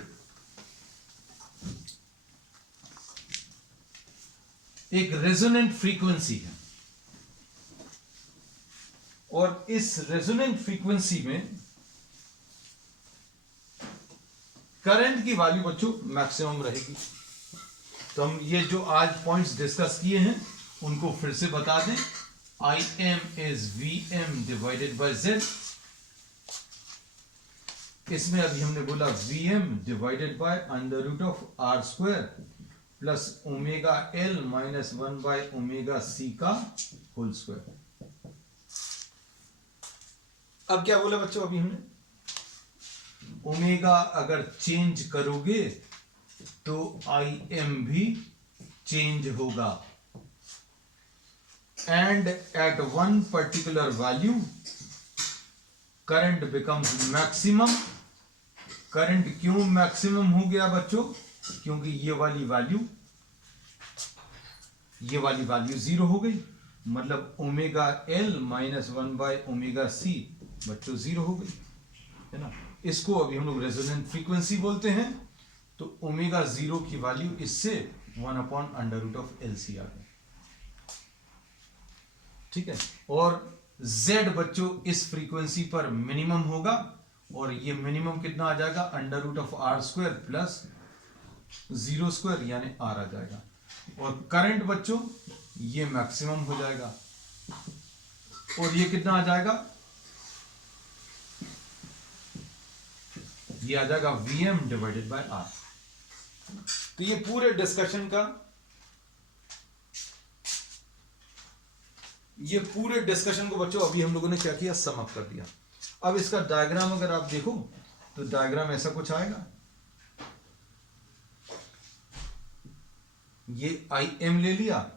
रेजोनेंट फ्रीक्वेंसी है, और इस रेजोनेंट फ्रीक्वेंसी में करंट की वैल्यू बच्चों मैक्सिमम रहेगी। तो हम ये जो आज पॉइंट्स डिस्कस किए हैं उनको फिर से बता दें, IM is VM divided by Z। इसमें अभी हमने बोला VM divided by under root of R square plus omega L minus 1 by omega C का होल स्क्वायर। अब क्या बोला बच्चों, अभी हमने ओमेगा अगर चेंज करोगे तो IM भी चेंज होगा, and at one particular value current becomes maximum. Current क्यों मैक्सिमम हो गया बच्चों, क्योंकि ये वाली वैल्यू जीरो हो गई, मतलब omega L minus 1 by omega C बच्चों जीरो हो गई, है ना। इसको अभी हम लोग रेजोनेंट फ्रीक्वेंसी बोलते हैं। तो ओमेगा जीरो की वैल्यू इससे 1 upon under root of LC आ गई, ठीक है। और Z बच्चों इस फ्रीक्वेंसी पर मिनिमम होगा, और ये मिनिमम कितना आ जाएगा, under root of R square plus 0 square यानी R आ जाएगा। और करंट बच्चों ये मैक्सिमम हो जाएगा, और ये कितना आ जाएगा, ये आ जाएगा VM डिवाइडेड बाय R। तो ये पूरे डिस्कशन को बच्चों अभी हम लोगों ने क्या किया, सम अप कर दिया। अब इसका डायग्राम अगर आप देखो तो डायग्राम ऐसा कुछ आएगा। ये IM ले लिया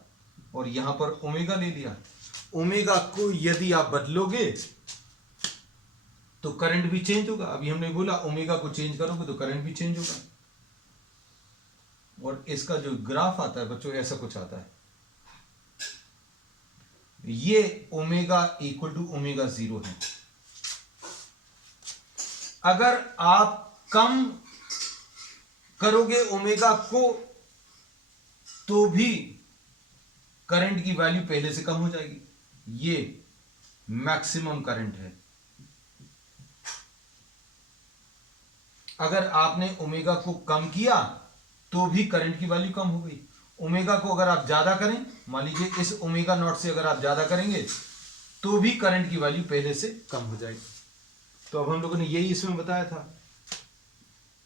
और यहां पर ओमेगा ले लिया। ओमेगा को यदि आप बदलोगे तो करंट भी चेंज होगा। अभी हमने बोला ओमेगा को चेंज करोगे तो करंट भी चेंज होगा। और इसका जो ग्राफ आता है बच्चों ऐसा कुछ आता है, ये omega equal to omega zero है। अगर आप कम करोगे ओमेगा को तो भी करंट की वैल्यू पहले से कम हो जाएगी। ये मैक्सिमम करंट है। अगर आपने ओमेगा को कम किया तो भी करंट की वैल्यू कम हो गई। ओमेगा को अगर आप ज्यादा करें, मान लीजिए इस ओमेगा नॉट से अगर आप ज्यादा करेंगे तो भी करंट की वैल्यू पहले से कम हो जाएगी। तो अब हम लोगों ने यही इसमें बताया था,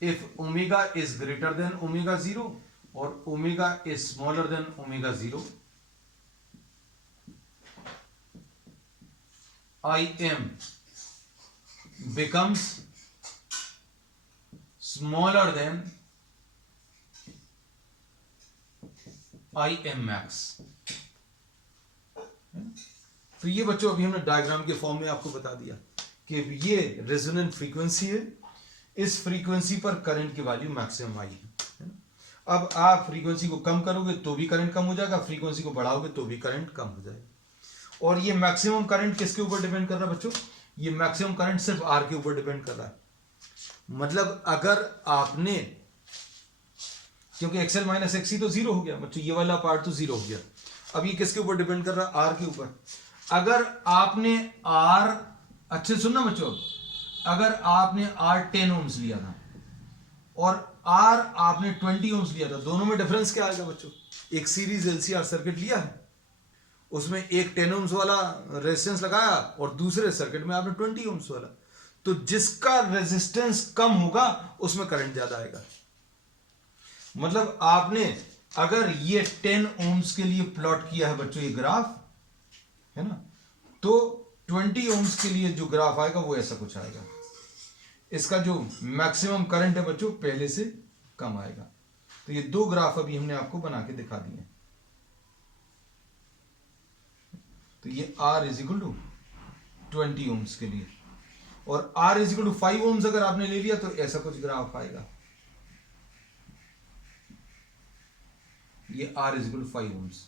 if omega is greater than omega zero और omega is smaller than omega zero, IM becomes smaller than IM max। तो ये बच्चों अभी हमने डायग्राम के फॉर्म में आपको बता दिया कि ये रेजोनेंट फ्रीक्वेंसी है। इस फ्रीक्वेंसी पर करंट की वैल्यू मैक्सिमम आई है ना। अब आप फ्रीक्वेंसी को कम करोगे तो भी करंट कम हो जाएगा, फ्रीक्वेंसी को बढ़ाओगे तो भी करंट कम हो जाएगा। और ये मैक्सिमम करंट किसके ऊपर डिपेंड कर रहा है बच्चों, ये मैक्सिमम करंट सिर्फ R के ऊपर डिपेंड कर रहा है। मतलब अगर आपने, क्योंकि XL माइनस XC तो जीरो हो गया बच्चों, ये वाला पार्ट तो जीरो हो गया। अब ये किसके ऊपर डिपेंड कर रहा है, R के ऊपर। अगर आपने R, अच्छे सुनना बच्चों, अगर आपने R 10 ओम्स लिया था और R आपने 20 ओम्स लिया था, दोनों में डिफरेंस क्या आएगा बच्चों। एक सीरीज LCR सर्किट लिया है, उसमें एक 10 ओम्स वाला रेजिस्टेंस लगाया और दूसरे सर्किट में आपने 20 ओम्स वाला, तो जिसका रेजिस्टेंस कम होगा उसमें करंट ज्यादा आएगा। मतलब आपने अगर ये 10 ओम्स के लिए प्लॉट किया है बच्चों ये ग्राफ, है ना, तो 20 ओम्स के लिए जो ग्राफ आएगा वो ऐसा कुछ आएगा। इसका जो मैक्सिमम करंट है बच्चों पहले से कम आएगा। तो ये दो ग्राफ अभी हमने आपको बना के दिखा दिए। तो ये R is equal to 20 ohms के लिए, और R is equal to 5 ohms अगर आपने ले लिया तो ऐसा कुछ ग्राफ आएगा। ये R is equal to 5 ohms,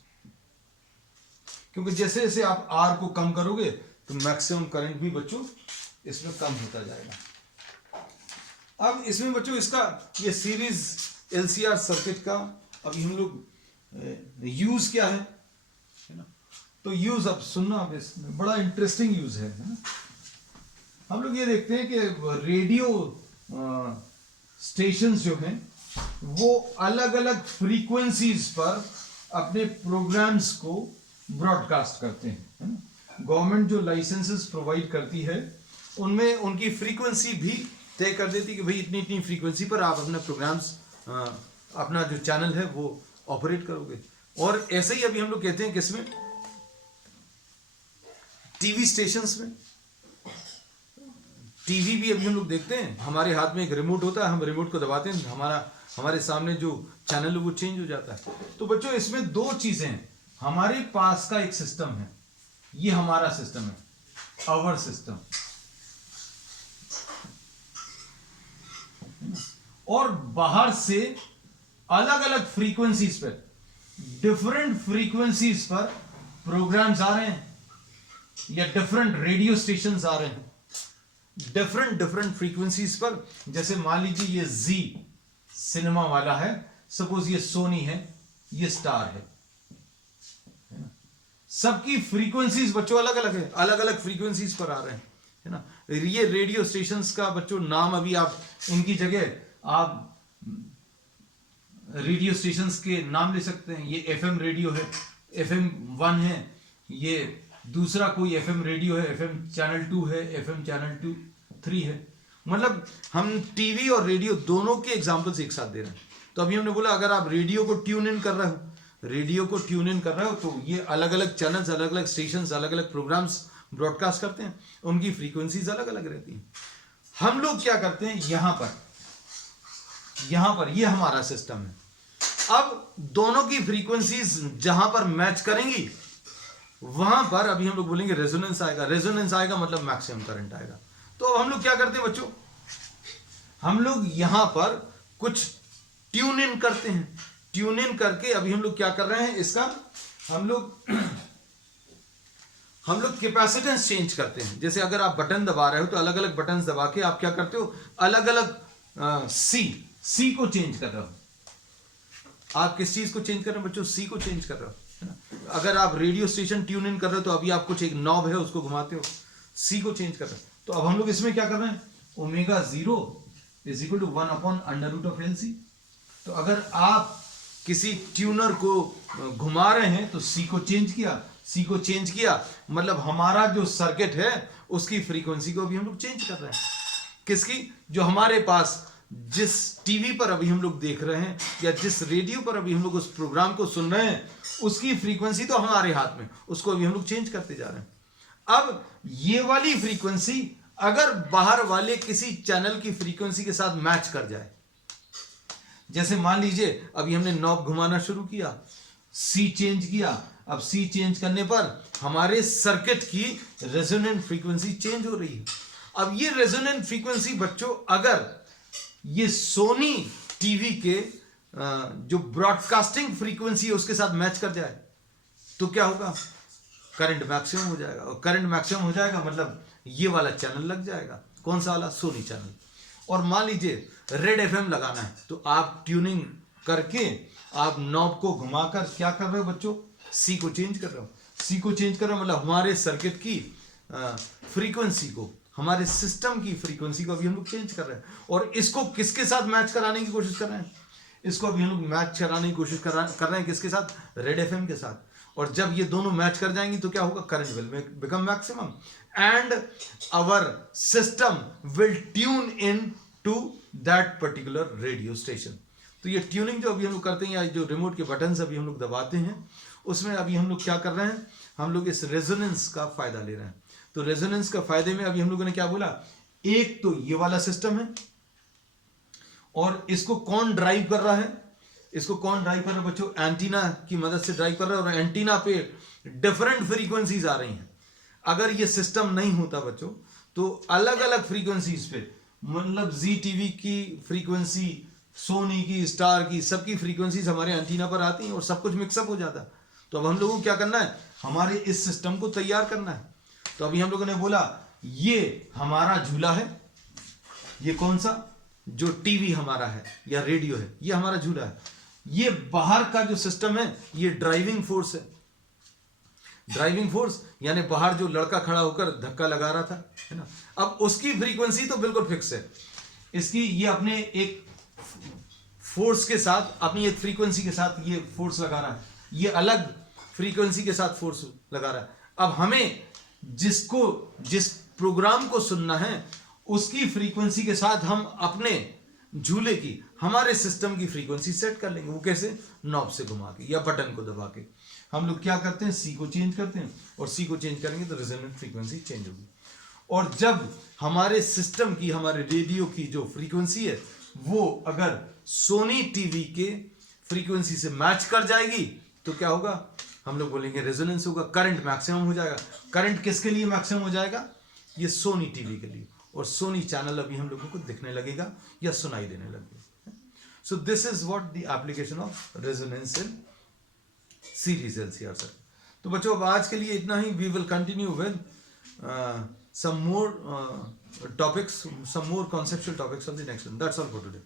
क्योंकि जैसे जैसे आप R को कम करोगे तो मैक्सिमम करंट भी बच्चों इसमें कम होता जाएगा। अब इसमें बच्चों इसका ये सीरीज LCR सर्किट का अभी हम लोग यूज क्या है ना, तो यूज अब सुनना, अब इसमें बड़ा इंटरेस्टिंग यूज है ना। हम लोग ये देखते हैं कि रेडियो स्टेशंस जो हैं वो अलग अलग फ्रीक्वेंसीज पर अपने प्रोग्राम्स को ब्रॉडकास्ट करते हैं, है ना। गवर्नमेंट जो लाइसेंसेस प्रोवाइड करती है उनमें उनकी फ्रीक्वेंसी भी तय कर देती है कि भाई इतनी इतनी फ्रीक्वेंसी पर आप अपना प्रोग्राम्स, अपना जो चैनल है वो ऑपरेट करोगे। और ऐसे ही अभी हम लोग कहते हैं किसमें, टीवी स्टेशंस में। टीवी भी अभी हम लोग देखते हैं, हमारे हाथ में एक रिमोट होता है, हम रिमोट को दबाते हैं, हमारे सामने जो चैनल है वो चेंज हो जाता है। तो बच्चों इसमें दो चीजें हैं, हमारे पास का एक सिस्टम है, ये हमारा सिस्टम है, आवर सिस्टम, और बाहर से अलग अलग फ्रीक्वेंसीज पर, डिफरेंट फ्रीक्वेंसीज पर प्रोग्राम्स आ रहे हैं, या डिफरेंट रेडियो स्टेशंस आ रहे हैं डिफरेंट फ्रीक्वेंसीज पर। जैसे मान लीजिए ये जी सिनेमा वाला है, सपोज ये सोनी है, ये स्टार है ना? सबकी फ्रीक्वेंसीज बच्चों अलग अलग है, अलग अलग फ्रीक्वेंसीज पर आ रहे हैं, है ना। ये रेडियो स्टेशंस का बच्चों नाम अभी आप इनकी जगह आप रेडियो स्टेशंस के नाम ले सकते हैं। ये एफएम रेडियो है, एफएम 1 है, ये दूसरा कोई एफएम रेडियो है, एफएम चैनल 2 है, एफएम चैनल 3 है। मतलब हम टीवी और रेडियो दोनों के एग्जांपल्स एक साथ दे रहे हैं। तो अभी हमने बोला अगर आप रेडियो को ट्यून इन कर रहे हो, तो ये अलग अलग चैनल्स, अलग अलग स्टेशंस, अलग अलग प्रोग्राम्स ब्रॉडकास्ट करते हैं, उनकी फ्रीक्वेंसीज अलग अलग रहती हैं। हम लोग क्या करते हैं, यहां पर ये हमारा सिस्टम है। अब दोनों की फ्रीक्वेंसीज जहां पर मैच करेंगी वहां पर अभी हम लोग बोलेंगे रेजोनेंस आएगा। रेजोनेंस आएगा मतलब मैक्सिमम करंट आएगा। तो अब हम लोग क्या करते हैं बच्चों, हम लोग यहां पर कुछ ट्यून इन करते हैं। ट्यून इन करके अभी हम लोग क्या कर रहे हैं, इसका हम लोग कैपेसिटेंस चेंज करते हैं। जैसे अगर आप बटन दबा रहे हो तो अलग अलग बटन दबा के आप क्या करते हो, अलग अलग सी को चेंज कर रहे हो। आप किस चीज को चेंज कर रहे हो बच्चों, सी को चेंज कर रहे हो, है ना। अगर आप रेडियो स्टेशन ट्यून इन कर रहे हो तो अभी आप कुछ एक नॉब है उसको घुमाते हो, सी को चेंज कर रहे हो। तो अब हम लोग इसमें क्या कर रहे हैं, omega 0 is equal to 1/√LC। तो अगर आप किसी ट्यूनर को घुमा रहे हैं तो सी को चेंज किया, मतलब हमारा जो सर्किट है उसकी फ्रीक्वेंसी को भी हम लोग चेंज कर रहे हैं। किसकी, जो हमारे पास जिस टीवी पर अभी हम लोग देख रहे हैं या जिस रेडियो पर अभी हम लोग उस प्रोग्राम को सुन रहे हैं, उसकी फ्रीक्वेंसी तो हमारे हाथ में, उसको अभी हम लोग चेंज करते जा रहे हैं। अब ये वाली फ्रीक्वेंसी अगर बाहर वाले किसी चैनल की फ्रीक्वेंसी के साथ मैच कर जाए, जैसे मान लीजिए अभी हमने नॉब घुमाना शुरू किया, सी चेंज किया, अब सी चेंज करने पर हमारे सर्किट की रेजोनेंट फ्रीक्वेंसी चेंज हो रही है। अब ये रेजोनेंट फ्रीक्वेंसी बच्चों अगर ये सोनी टीवी के जो ब्रॉडकास्टिंग फ्रीक्वेंसी है उसके साथ मैच कर जाए तो क्या होगा, करंट मैक्सिमम हो जाएगा। और करंट मैक्सिमम हो जाएगा मतलब ये वाला चैनल लग जाएगा, कौन सा वाला, सोनी चैनल। और मान लीजिए रेड एफएम लगाना है तो आप ट्यूनिंग करके आप नॉब को घुमाकर क्या कर रहे हो बच्चों, सी को चेंज कर रहे हो। सी को चेंज कर रहे हो मतलब हमारे सर्किट की फ्रीक्वेंसी को, हमारे सिस्टम की फ्रीक्वेंसी को अभी हम लोग चेंज कर रहे हैं। और इसको किसके साथ मैच कराने की कोशिश कर रहे हैं, इसको अभी हम लोग मैच कराने की कोशिश कर रहे हैं किसके साथ, रेड एफएम के साथ। और जब ये दोनों मैच कर जाएंगी तो क्या होगा, current will become maximum and our system will tune in to that particular radio station. तो ये ट्यूनिंग जो अभी हम लोग करते हैं या जो रिमोट के बटन अभी हम लोग दबाते हैं, उसमें अभी हम लोग क्या कर रहे हैं, हम लोग इस रेजोनेंस का फायदा ले रहे हैं। तो रेजोनेंस का फायदे में अभी हम लोगों ने क्या बोला, एक तो ये वाला सिस्टम है और इसको कौन ड्राइव कर रहा है, इसको कौन ड्राइव कर रहा है बच्चों, एंटीना की मदद से ड्राइव कर रहा है। और एंटीना पे डिफरेंट फ्रीक्वेंसीज आ रही हैं। अगर ये सिस्टम नहीं होता बच्चों तो अलग अलग फ्रीक्वेंसीज पे, मतलब जी टीवी की फ्रीक्वेंसी, सोनी की, स्टार की, सबकी फ्रीक्वेंसीज हमारे एंटीना पर आती हैं और सब कुछ मिक्सअप हो जाता है। तो अब हम लोगों को क्या करना है, हमारे इस सिस्टम को तैयार करना है। तो अभी हम लोगों ने बोला ये हमारा झूला है, ये कौन सा, जो टीवी हमारा है या रेडियो है, ये हमारा झूला है। ये बाहर का जो सिस्टम है ये ड्राइविंग फोर्स है। ड्राइविंग फोर्स यानी बाहर जो लड़का खड़ा होकर धक्का लगा रहा था, है ना। अब उसकी फ्रीक्वेंसी तो बिल्कुल फिक्स है, इसकी ये अपने एक फोर्स के साथ, अपनी एक फ्रीक्वेंसी के साथ ये फोर्स लगा रहा है। ये अलग फ्रीक्वेंसी के साथ फोर्स लगा रहा है। अब हमें जिस प्रोग्राम को सुनना है उसकी फ्रीक्वेंसी के साथ हम अपने झूले की, हमारे सिस्टम की फ्रीक्वेंसी सेट कर लेंगे। वो कैसे? नॉब से घुमा के या बटन को दबा के हम लोग क्या करते हैं, सी को चेंज करते हैं, और सी को चेंज करेंगे तो रेजोनेंट फ्रीक्वेंसी चेंज होगी। और जब हमारे सिस्टम की, हमारे रेडियो की जो फ्रीक्वेंसी है वो अगर सोनी टीवी के फ्रीक्वेंसी से मैच कर जाएगी तो क्या होगा, हम लोग बोलेंगे रेजोनेंस होगा, करंट मैक्सिमम हो जाएगा। करंट किसके लिए मैक्सिमम हो जाएगा? ये सोनी टीवी के लिए, और सोनी चैनल अभी हम लोगों को दिखने लगेगा या सुनाई देने लगेगा। So this is what the application of resonance in series LCR sir. तो बच्चों अब आज के लिए इतना ही। We will continue with some more topics, some more conceptual topics on the next one. That's all for today.